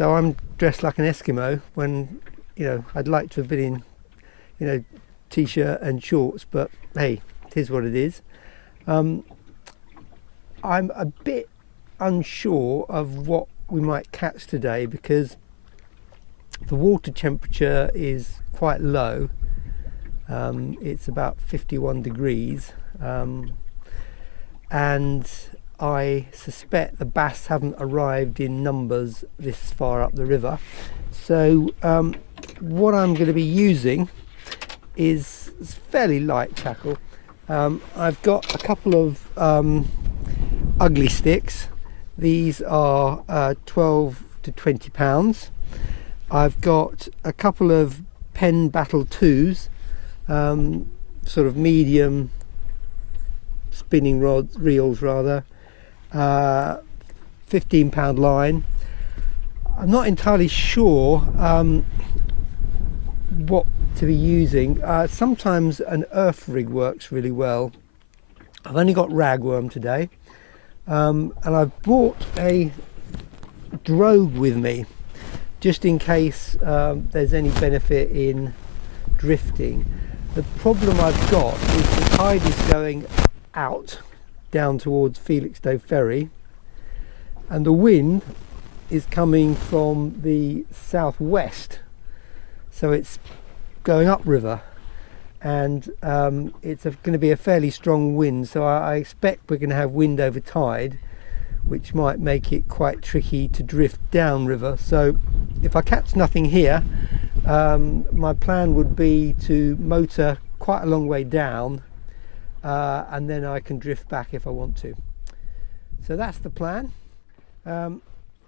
So I'm dressed like an Eskimo when, you know, I'd like to have been in, you know, t-shirt and shorts, but hey, it is what it is. I'm a bit unsure of what we might catch today because the water temperature is quite low. It's about 51 degrees, and I suspect the bass haven't arrived in numbers this far up the river. So what I'm going to be using is fairly light tackle. I've got a couple of ugly sticks. These are 12 to 20 pounds. I've got a couple of Penn Battle 2s, sort of medium spinning reels rather, 15-pound line. I'm not entirely sure what to be using. Sometimes an earth rig works really well. I've only got ragworm today, and I've brought a drogue with me just in case there's any benefit in drifting. The problem I've got is the tide is going out down towards Felixstowe Ferry, and the wind is coming from the southwest, so it's going upriver, and it's going to be a fairly strong wind, so I expect we're going to have wind over tide, which might make it quite tricky to drift downriver. So if I catch nothing here, my plan would be to motor quite a long way down, and then I can drift back if I want to. So that's the plan.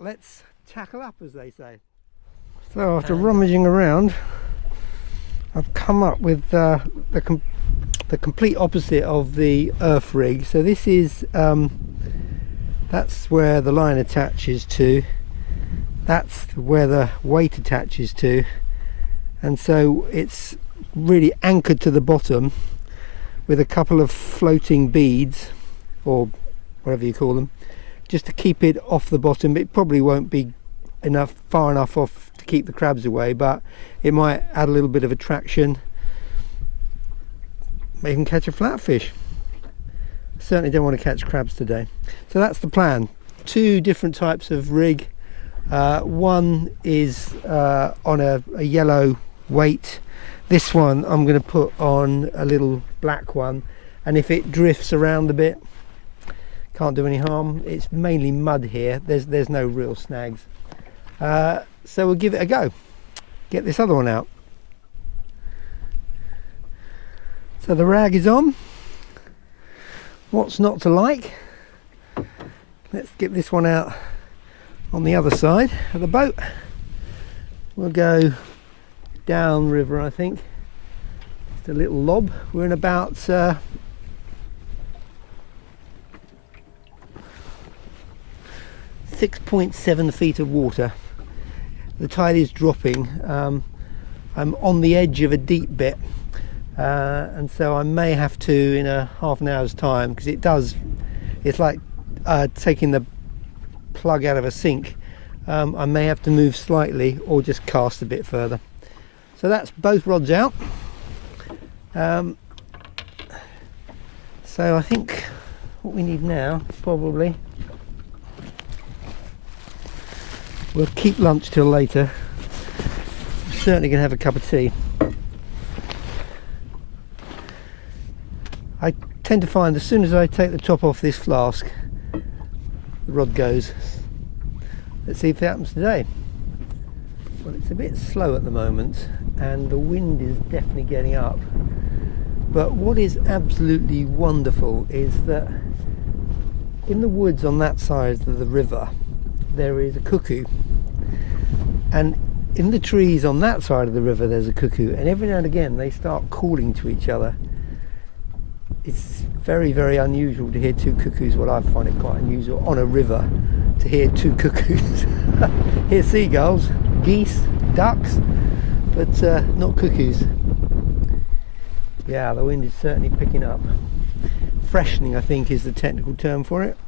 Let's tackle up, as they say. So after rummaging around, I've come up with the complete opposite of the earth rig. So this is that's where the line attaches to, that's where the weight attaches to, and so it's really anchored to the bottom with a couple of floating beads, or whatever you call them, just to keep it off the bottom. It probably won't be far enough off to keep the crabs away, but it might add a little bit of attraction. Maybe can catch a flatfish. Certainly don't want to catch crabs today. So that's the plan. Two different types of rig. One is on a yellow weight. This one I'm going to put on a little black one, and if it drifts around a bit, can't do any harm. It's mainly mud here. There's no real snags. So we'll give it a go. Get this other one out. So the rag is on. What's not to like? Let's get this one out on the other side of the boat. We'll go down river, I think. Just a little lob. We're in about 6.7 feet of water. The tide is dropping. I'm on the edge of a deep bit, and so I may have to, in a half an hour's time, because it's like taking the plug out of a sink. I may have to move slightly or just cast a bit further. So that's both rods out. So I think what we need now is probably, we'll keep lunch till later. I'm certainly going to have a cup of tea. I tend to find as soon as I take the top off this flask, the rod goes. Let's see if it happens today. Well, it's a bit slow at the moment, and the wind is definitely getting up. But what is absolutely wonderful is that in the woods on that side of the river, there is a cuckoo, and in the trees on that side of the river there's a cuckoo, and every now and again they start calling to each other. It's very, very unusual to hear two cuckoos. Well, I find it quite unusual on a river to hear two cuckoos. Hear seagulls, geese, ducks, but not cuckoos. Yeah, the wind is certainly picking up. Freshening, I think, is the technical term for it.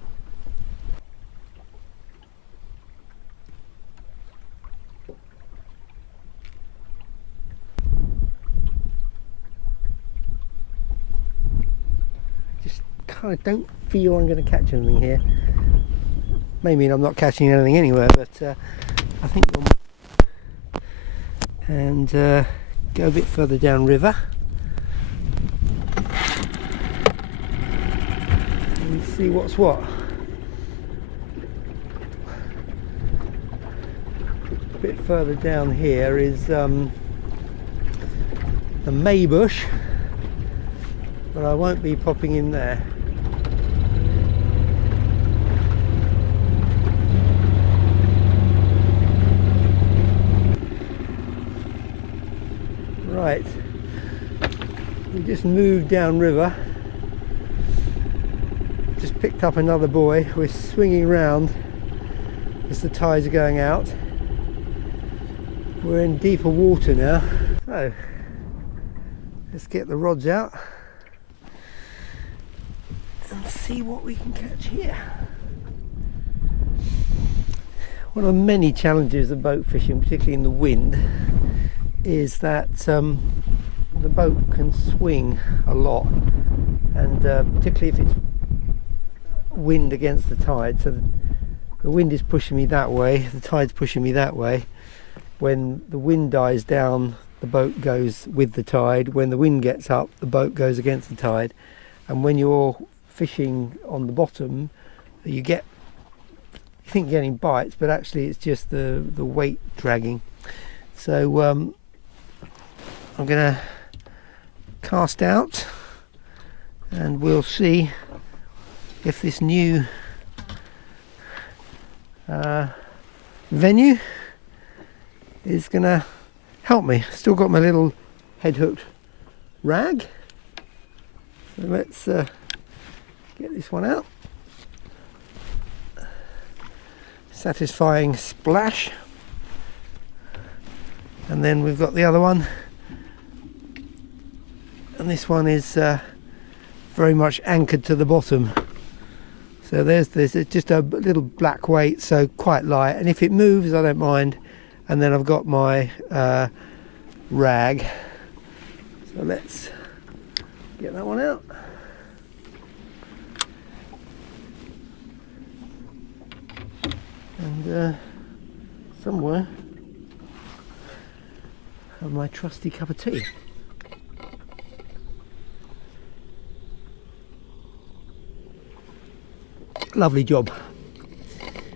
I don't feel I'm going to catch anything here. May mean I'm not catching anything anywhere, but I think we'll and go a bit further down river and see what's what. A bit further down here is the maybush, but I won't be popping in there. Right, we just moved down river, just picked up another buoy. We're swinging round as the tides are going out. We're in deeper water now, so let's get the rods out and see what we can catch here. One of the many challenges of boat fishing, particularly in the wind, is that the boat can swing a lot, and particularly if it's wind against the tide, so the wind is pushing me that way, the tide's pushing me that way. When the wind dies down, the boat goes with the tide. When the wind gets up, the boat goes against the tide. And when you're fishing on the bottom, you think you're getting bites, but actually it's just the weight dragging. So I'm going to cast out and we'll see if this new venue is going to help me. Still got my little head hooked rag, so let's get this one out. Satisfying splash, and then we've got the other one, and this one is very much anchored to the bottom. So there's just a little black weight, so quite light, and if it moves I don't mind. And then I've got my rag, so let's get that one out. And somewhere I have my trusty cup of tea. Lovely job.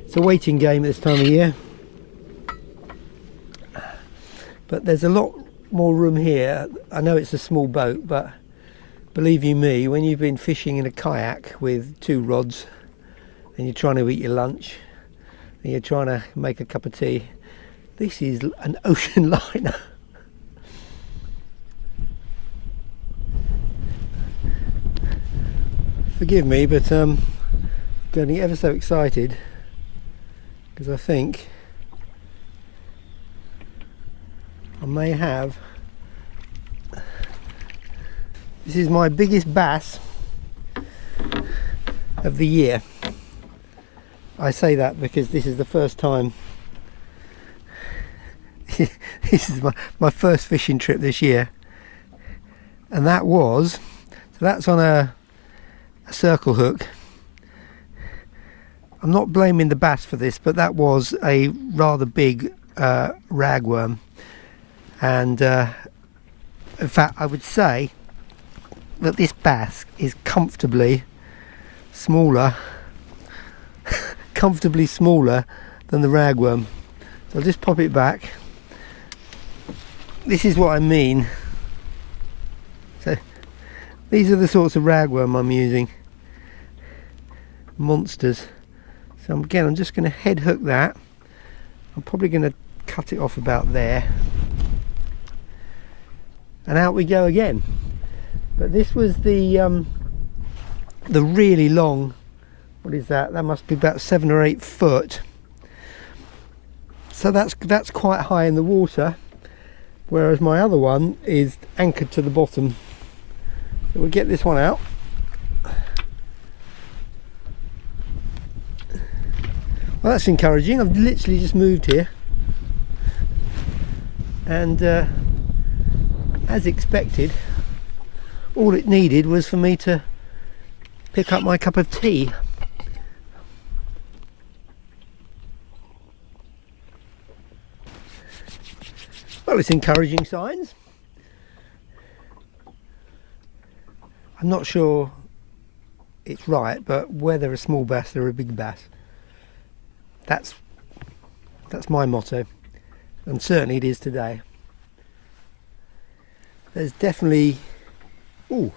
It's a waiting game this time of year, but there's a lot more room here. I know it's a small boat, but believe you me, when you've been fishing in a kayak with 2 rods and you're trying to eat your lunch and you're trying to make a cup of tea, this is an ocean liner. Forgive me, but I'm getting ever so excited because I think I may have. This is my biggest bass of the year. I say that because this is the first time this is my first fishing trip this year, and that's on a circle hook. I'm not blaming the bass for this, but that was a rather big ragworm, and in fact I would say that this bass is comfortably smaller than the ragworm. So I'll just pop it back. This is what I mean. So these are the sorts of ragworm I'm using. Monsters. So again, I'm just going to head hook that. I'm probably going to cut it off about there, and out we go again. But this was the really long, what is that? That must be about 7 or 8 foot. So that's quite high in the water, whereas my other one is anchored to the bottom. So we'll get this one out. Well, that's encouraging. I've literally just moved here, and as expected, all it needed was for me to pick up my cup of tea. Well, it's encouraging signs. I'm not sure it's right, but where there are small bass, there are big bass. That's my motto, and certainly it is today. There's definitely... Ooh.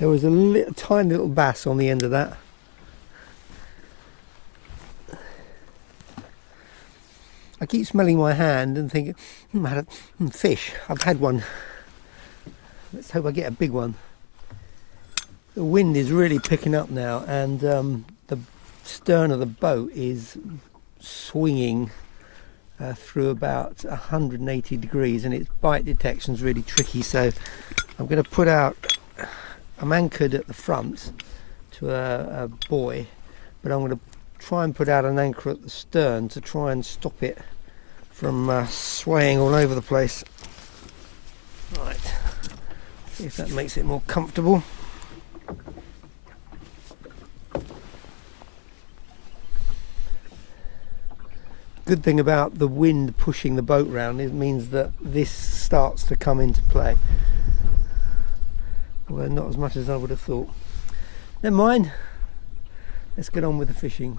There was a tiny little bass on the end of that. I keep smelling my hand and thinking, I had a fish. I've had one. Let's hope I get a big one. The wind is really picking up now, and the stern of the boat is swinging through about 180 degrees, and its bite detection is really tricky. So I'm going to put out... I'm anchored at the front to a buoy, but I'm going to try and put out an anchor at the stern to try and stop it from swaying all over the place. Right, see if that makes it more comfortable. Good thing about the wind pushing the boat round, it means that this starts to come into play. Although not as much as I would have thought. Never mind, let's get on with the fishing.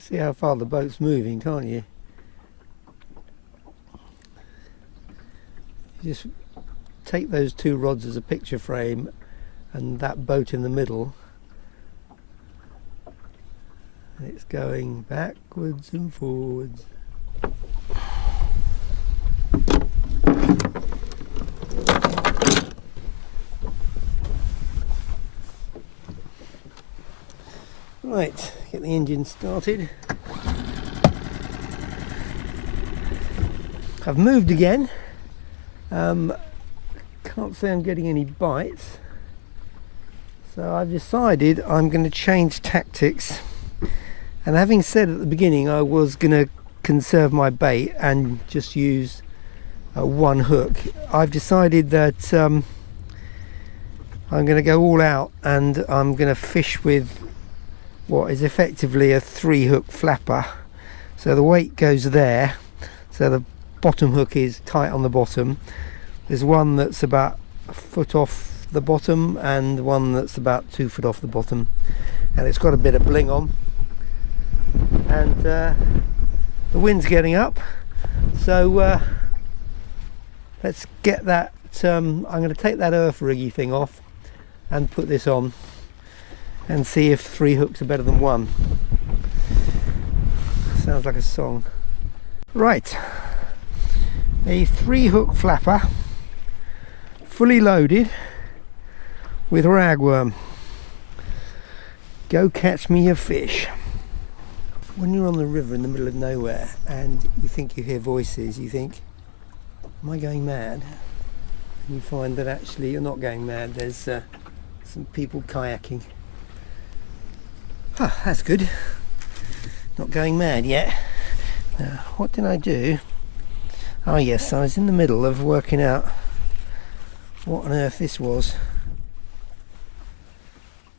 See how far the boat's moving, can't you? You just take those two rods as a picture frame and that boat in the middle. And it's going backwards and forwards. Right, get the engine started. I've moved again. Can't say I'm getting any bites. So I've decided I'm going to change tactics. And having said at the beginning I was going to conserve my bait and just use one hook, I've decided that I'm going to go all out, and I'm going to fish with what is effectively a 3-hook flapper. So the weight goes there, so the bottom hook is tight on the bottom. There's one that's about a foot off the bottom and one that's about 2 foot off the bottom, and it's got a bit of bling on. And the wind's getting up, so let's get that. I'm going to take that earth riggy thing off and put this on and see if 3 hooks are better than 1. Sounds like a song. Right, a 3-hook flapper, fully loaded with ragworm. Go catch me a fish. When you're on the river in the middle of nowhere and you think you hear voices, you think, am I going mad? And you find that actually you're not going mad. There's some people kayaking. Ah, that's good. Not going mad yet. Now, what did I do? Oh yes, I was in the middle of working out what on earth this was.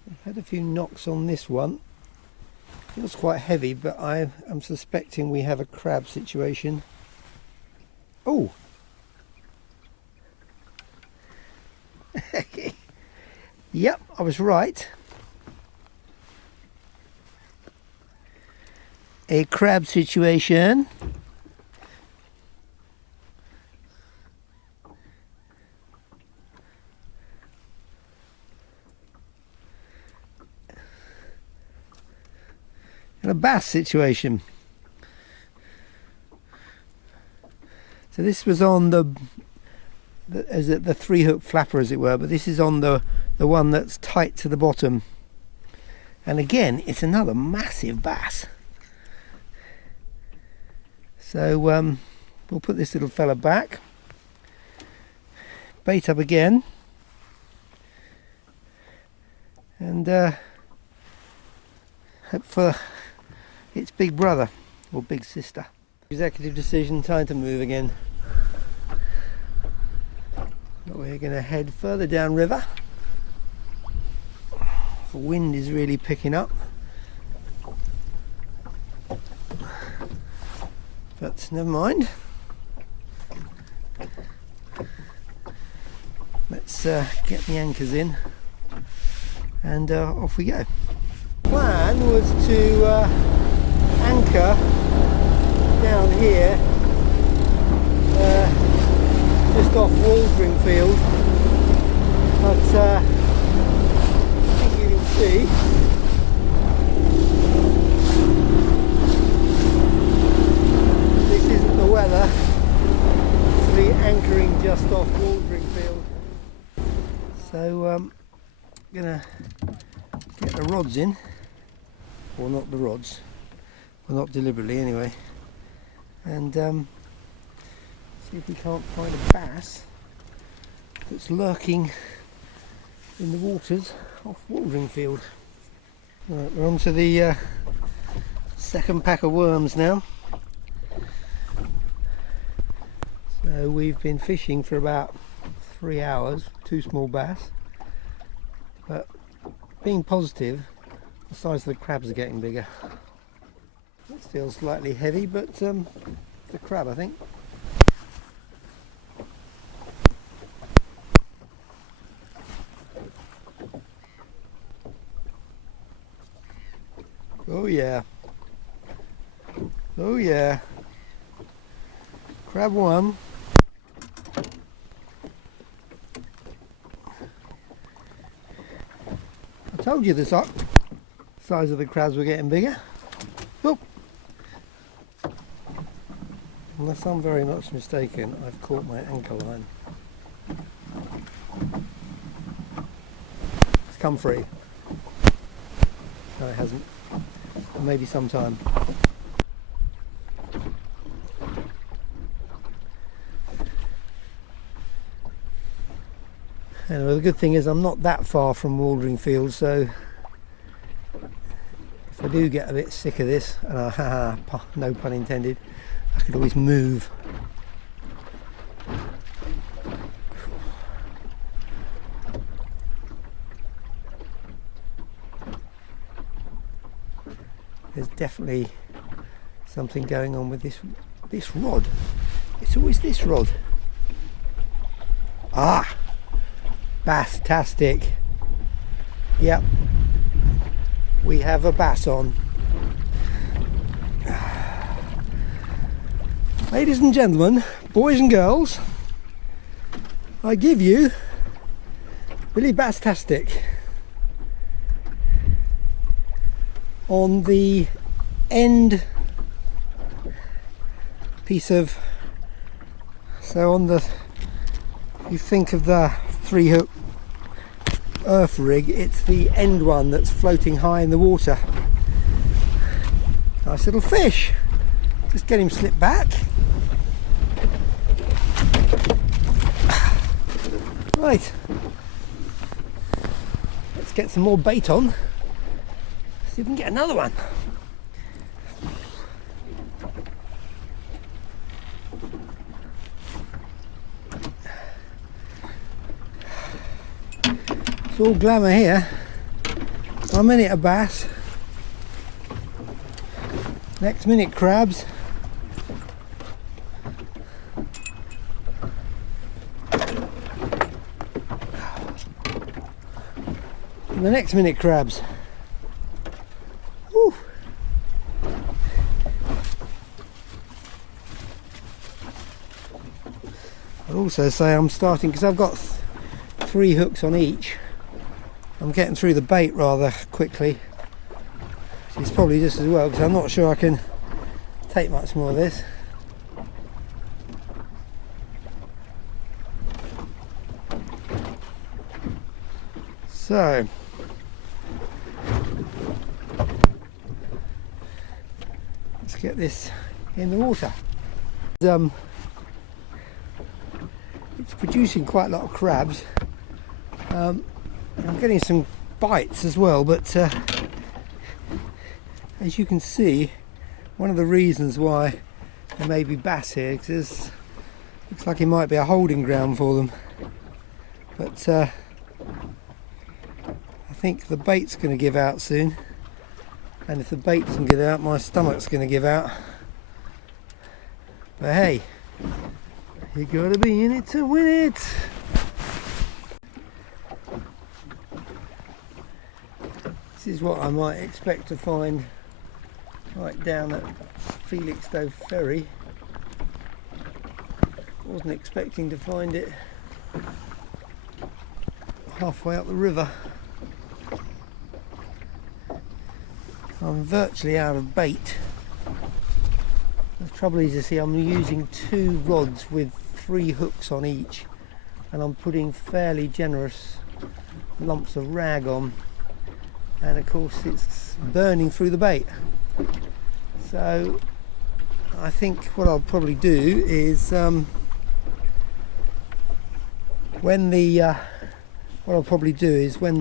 I've had a few knocks on this one. Feels quite heavy, but I'm suspecting we have a crab situation. Oh! Yep, I was right. A crab situation. And a bass situation. So this was on the 3-hook flapper, as it were, but this is on the one that's tight to the bottom. And again, it's another massive bass. So we'll put this little fella back, bait up again, and hope for its big brother or big sister. Executive decision, time to move again. But we're going to head further downriver. The wind is really picking up, but never mind. Let's get the anchors in and off we go. The plan was to anchor down here just off Waldringfield, but I think you can see this isn't the weather to be anchoring just off Waldringfield. So I'm gonna get the rods in, or not the rods, well, not deliberately anyway, and see if we can't find a bass that's lurking in the waters off Waldringfield. Right, we're on to the second pack of worms now. So we've been fishing for about 3 hours, 2 small bass, but being positive, the size of the crabs are getting bigger. It's still slightly heavy, but the crab, I think. Oh yeah. Oh yeah. Crab one. I told you the size of the crabs were getting bigger. Oh. Unless I'm very much mistaken, I've caught my anchor line. It's come free. No, it hasn't. Maybe sometime. Anyway, the good thing is I'm not that far from Waldringfield, so if I do get a bit sick of this, no pun intended, I could always move. There's definitely something going on with this rod. It's always this rod. Ah, bass-tastic. Yep, we have a bass on. Ladies and gentlemen, boys and girls, I give you Billy Bass-tastic on the end piece of, so on the, you think of the 3-hook earth rig, it's the end one that's floating high in the water. Nice little fish. Just get him slipped back. Right, let's get some more bait on. See if we can get another one. It's all glamour here. 1 minute a bass, next minute crabs. And the next minute crabs. Whew. I'd also say I'm starting, because I've got 3 hooks on each, I'm getting through the bait rather quickly, which is probably just as well, because I'm not sure I can take much more of this. So let's get this in the water. It's producing quite a lot of crabs. I'm getting some bites as well, but as you can see, one of the reasons why there may be bass here is looks like it might be a holding ground for them. But I think the bait's going to give out soon, and if the bait doesn't give out, my stomach's going to give out. But hey, you got to be in it to win it. This is what I might expect to find right down at Felixstowe Ferry. Wasn't expecting to find it halfway up the river. I'm virtually out of bait. The trouble is, you see, I'm using 2 rods with 3 hooks on each, and I'm putting fairly generous lumps of rag on, and of course it's burning through the bait. So I think what I'll probably do is when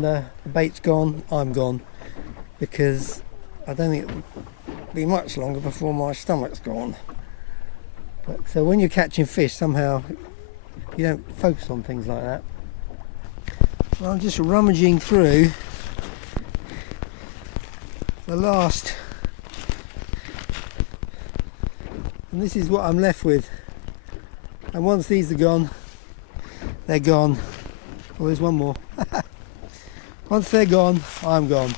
the bait's gone, I'm gone, because I don't think it'll be much longer before my stomach's gone. But so when you're catching fish, somehow you don't focus on things like that. Well, I'm just rummaging through the last, and this is what I'm left with. And once these are gone, they're gone. Oh, there's one more. Once they're gone, I'm gone.